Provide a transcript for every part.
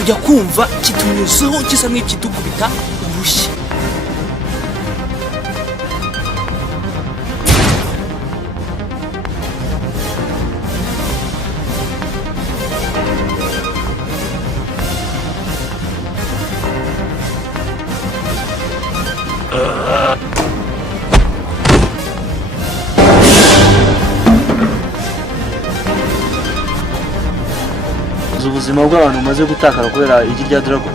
tujya kumva kitunyuzeho gisa nk'ikidukubita urushyi. ubuzima bw'abantu umaze gutakara kubera igi rya dragon.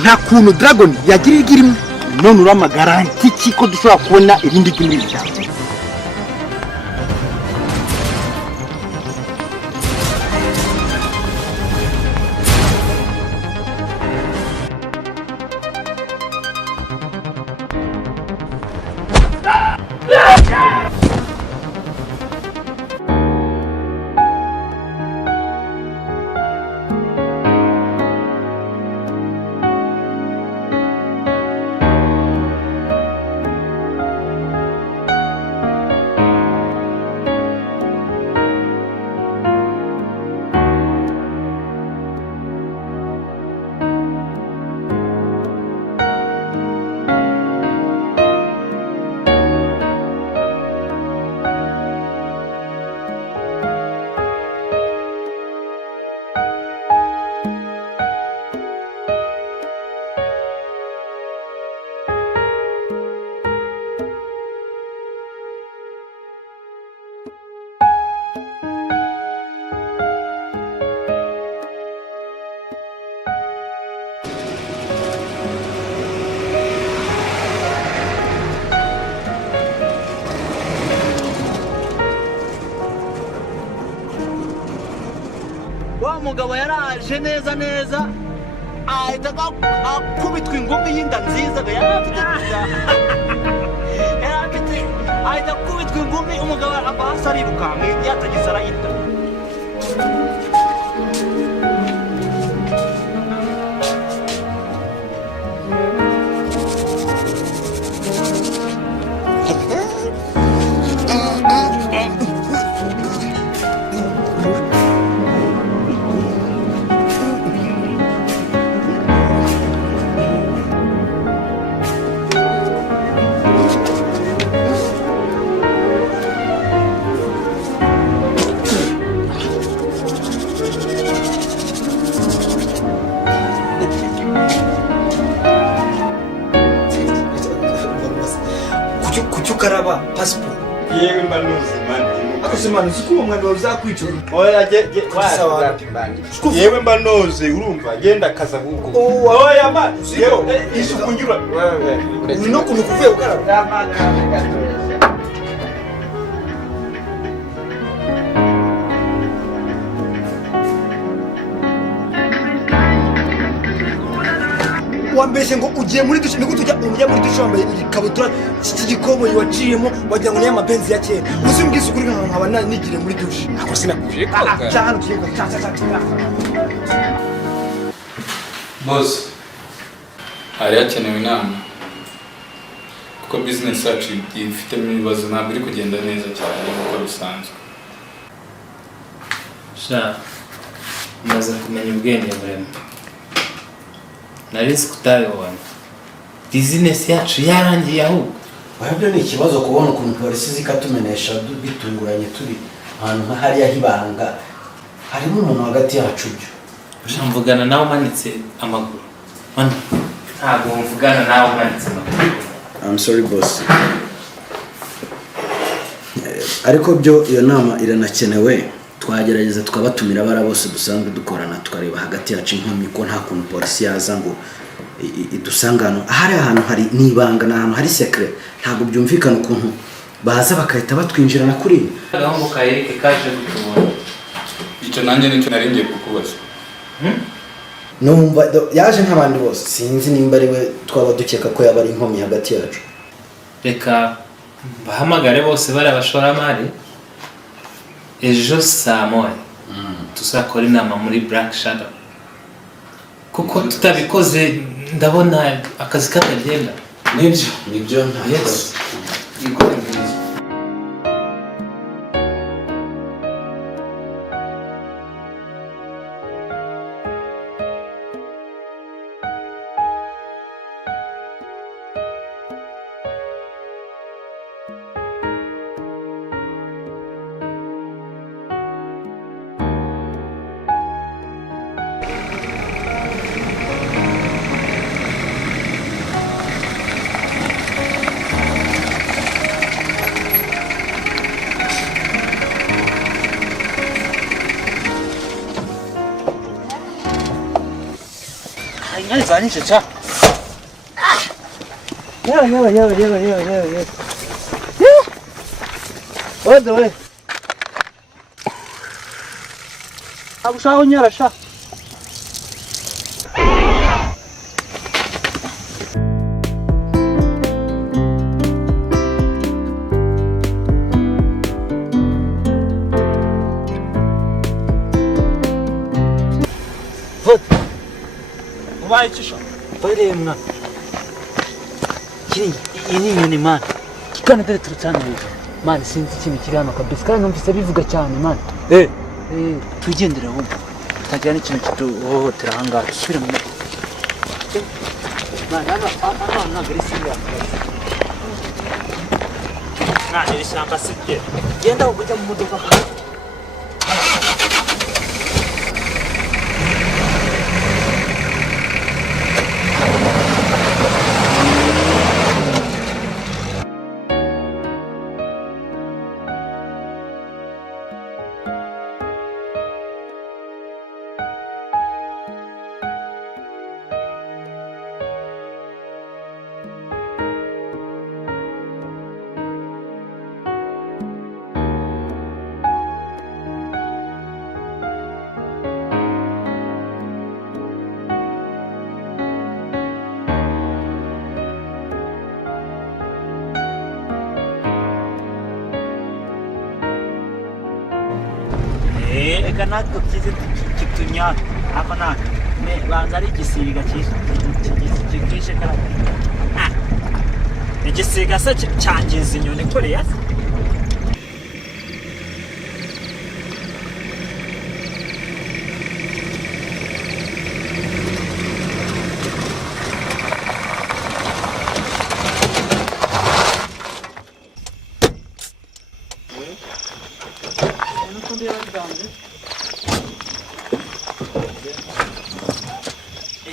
nta kuntu dragon yagira igi rimwe, none urama garanti ki ko dushobora kubona irindi igi muri iri. Umugabo yaraje neza ahita akubitwa ingumi y'inda nziza ahita akubitwa ingumi umugabo abasa arirukanka yatagize arayita. Kuchukaraba passport yewe mbanuzi mani akusimana sikuba mwana wazakwica oya yewe mbanuzi urumva genda kaza guko oya mani isuku nyura uri no kuvuye ukaraba wambeshe ngo ugiye muri dushe niko tujya muri dushe wambaye ikabutura cy'igikobo waciyemo wagira ngo ni amabenzi ya kera uzimbwise kuri nkaba nigire muri dushe ako sinakubwiye koga cyane kiyego boss hari hakenewe inama kuko business yacu ifitemo ibibazo ntabwo iri kugenda neza cyane nk'uko bisanzwe. Sha maze kumenya ubwenge burema narizi kutabibona business yacu yarangiye ahubwo. Wabyo ni ikibazo kubona ukuntu polisi zikatumenesha bitunguranye turi ahantu nka hariya hibanga harimo umuntu hagati yacu byo. Mvugana nawe umanitse amaguru mana ntabwo mvugana nawe umanitse amaguru. I'm sorry boss. Ariko byo iyo nama iranakenewe, twagerageza tukabatumira bara bose dusanzwe dukorana tukareba hagati yacu inkomyi ko nta kuntu polisi yaza ngo idusangano ahari ahantu hari nibanga n'ahantu hari secret ntabwo byumvikana ukuntu baza bakahita batwinjirana kuri gahombo kayereke kaje gutubona. Icyo nanjye nicyo naringiye kukubaza. Numva yaje nk'abandi bose sinzi nimba ari we twaba dukeka ko yaba ari inkomyi hagati yacu. Reka bahamagare bose bari abashoramari ejo saa moya tuzakora inama muri Black Shadow kuko tutabikoze ndabona akazi katagenda. nibyo nta Yes. Nyari zanishe cha. Yewe. Odo we. Abushaho nyara sha. Ubaye icyo Pale mna. Kiri ini nyoni man. Kikana dere turutsana hejuru. Man sinzi ikintu kiri hano kabisa kandi numvise bivuga cyane man. Tugendera aho. Tagira n'ikintu kituhohotera ahangaha. Subira mu modoka. Man hano nagari singa. nta ishyamba sibye. Genda ujya mu modoka. Eka natwe kize kitunyana hapa nako ne banza ari igisiga kishe karaka igisiga se cyangiza inyoni kuriya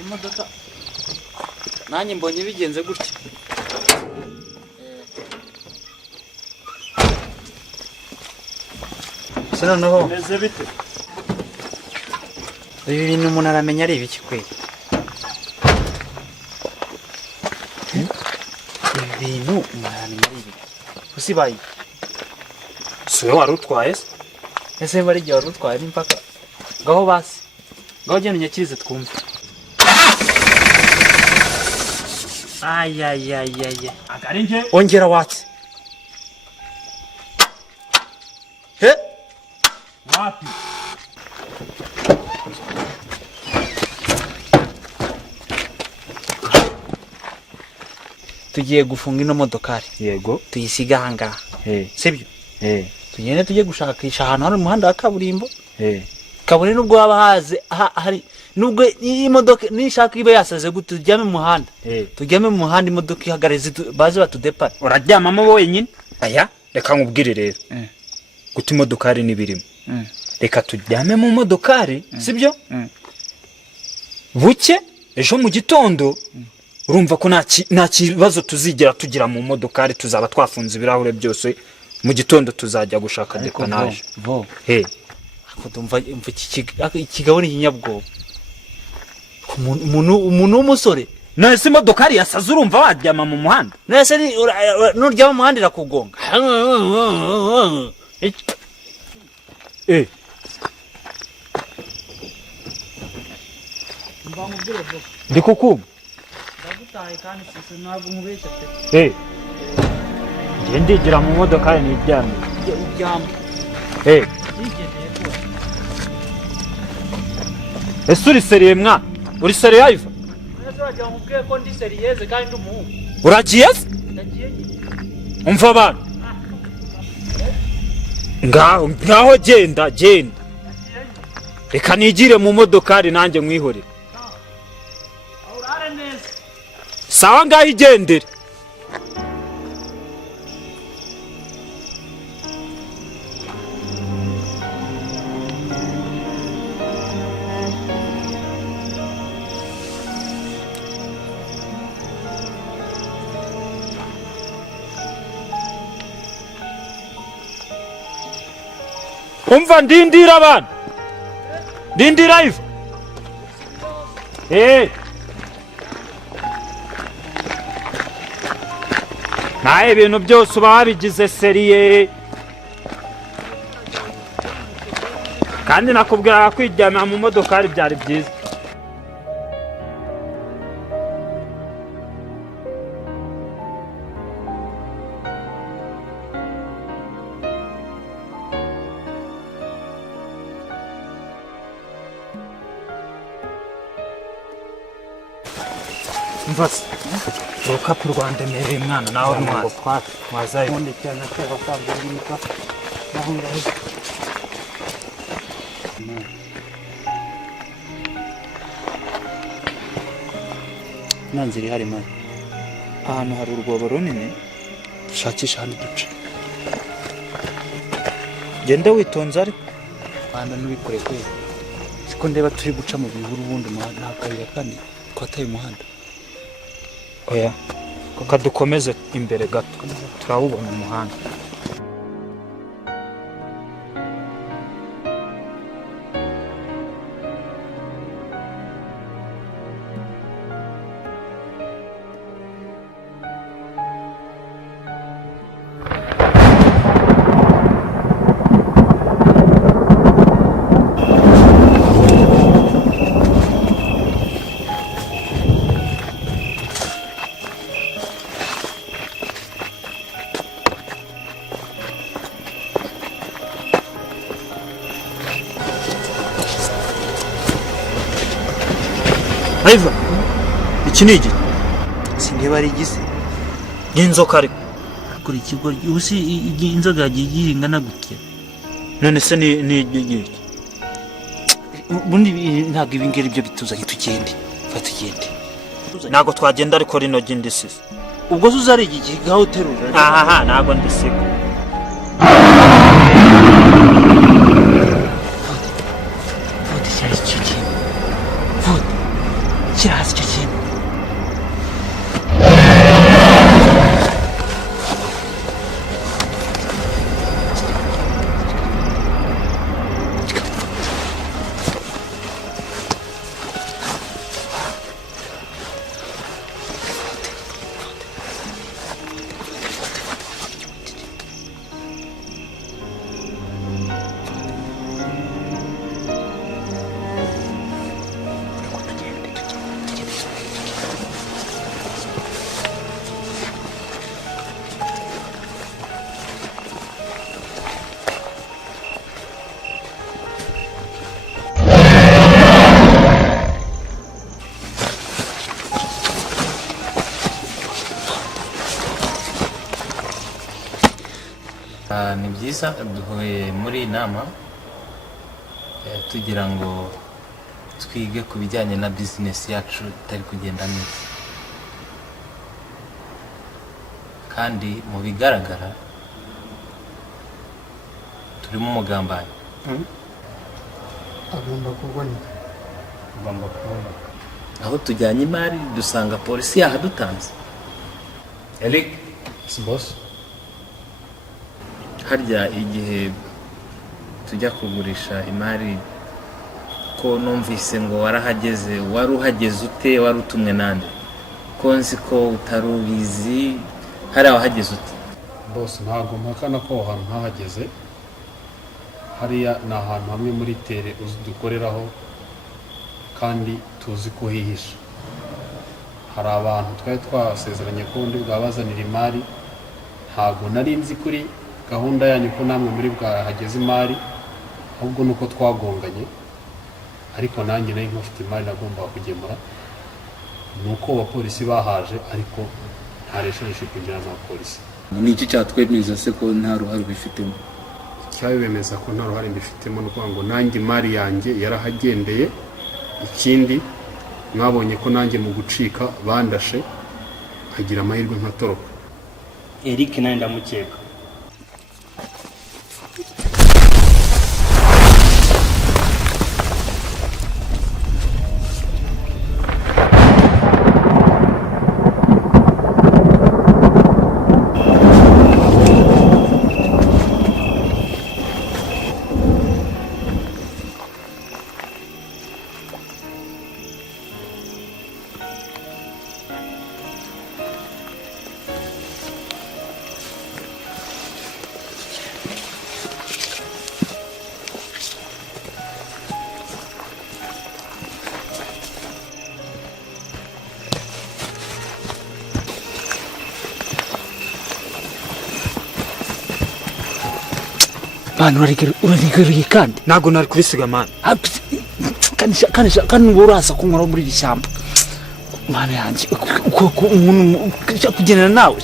Imodoka nanjye mbonye bigenze gutya. Sino noho meze bite ibi bintu umuntu aramenya ari ibiki kweli? Ibi bintu umuntu aramenya ari ibiki? Usibaye siwe wari utwaye se ese bari gihe wari utwaye n'impaka gaho basi gaho genda unyakirize twumve. Ayayayaya agari nje ongera watse. He wapi tugiye gufunga ino modokari yego tuyisiga ahangaha sibyo? Tugende tujye gushakisha ahantu hari umuhanda wa kaburimbo. Kabone nubwo waba haze hari nubwo iyi modoka nishaka ibe yasaze gute tujyame mu muhanda. Tujyame mu muhanda imodoka ihagareze baze batudepara. uraryamamo wowe nyine aya reka nkubwire rero guta imodokari n'ibirimo reka tujyame mu modokari sibyo buke ejo mu gitondo urumva ko nta kibazo tuzigera tugira mu modokari tuzaba twafunze ibirahure byose mu gitondo tuzajya gushaka depanaje Ndumva ikigabo ni ikinyabwoba. Umuntu w'umusore nese imodokari yasaze urumva waryama mu muhanda nese nuryama mu muhanda irakugonga. ndi kukumva Ndagutaye kandi sisi ntabwo nkubeshya pe. ngiye ndigira mu modokari niryamye Uryama. ese uri seriye mwana? Uri seriye Iva? Uragiye se? Umva bana. Ngaho genda. Reka nigire mu modokari nanjye mwihorere. Sawa ngaho igendere. Umva ndindira abana. Ndindira Iva. Naye ibintu byose uba wabigize seriye. Kandi nakubwira kwijyana mu modokari byari byiza. Mvase. Urukapu rwandemereye mwana nawe mwaza. Mwazayo. Ubundi cyane cyaba kwambirika. Nahunga he. Nanzira ihari mani. Ahantu hari urwobo runini. Shakisha hano duce. Genda witonze ariko. Bana n'ubikore kwe. Siko ndeba turi guca mu bihuru ubundi nta kayira kandi twataye umuhanda. Oya. Kaka dukomeze imbere gato. Turawubona umuhanda. Iva, iki ni iki? Sindeba ari igisi. N'inzoka ariko. Kuri ikigo ubusi inzoga yagiye ingana gutya. None se ni iki? Bundi ntabwo ibingeri byo bituzanye tugende. Fata tugende. Nago twagenda ariko rino gindisize. Ubwo uzari iki gaho terura. Aha nago ndisiga. Fote cyari cyiki. Fote. Cyasi cyiki. Ni byiza duhuye muri inama tugira ngo twige ku bijyanye na business yacu itari kugenda neza, kandi mu bigaragara turimo umugambanyi. Agomba kuboneka. Aho tujyanye imari dusanga polisi yahadutanze. Eric, boss, harya igihe tujya kugurisha imari ko numvise ngo warahageze, wari uhageze ute? Wari utumwe nande? Ko nzi ko utarubizi, hari wahageze ute? Boss, ntago mpakana ko ahantu ntahageze. Hariya ni ahantu hamwe muri tere dukoreraho kandi tuzi ko hihisha. Hari abantu twari twasezeranye ko undi bwabazanira imari, ntago nari nzi kuri gahunda yanyu ko namwe muri bwahageze imari, ahubwo nuko twagonganye ariko nanjye nari nkufite imari nagomba kugemura nuko abapolisi bahaje ariko nta relationship kugira na polisi. Ni iki cyatwemeza se ko nta ruhare bifitemo? Cyabemeza ko nta ruhare mbifitemo no ngo nanjye imari yanjye yarahagendeye. Ikindi mwabonye ko nanjye mu gucika bandashe nkagira amahirwe nkatoroka. Eric nawe ndamukeka. Bana urarigariye kandi ntago nari kubisiga mani. Kandi urasa kunkora muri iri shyamba mana yanjye uko umuntu kugendana nawe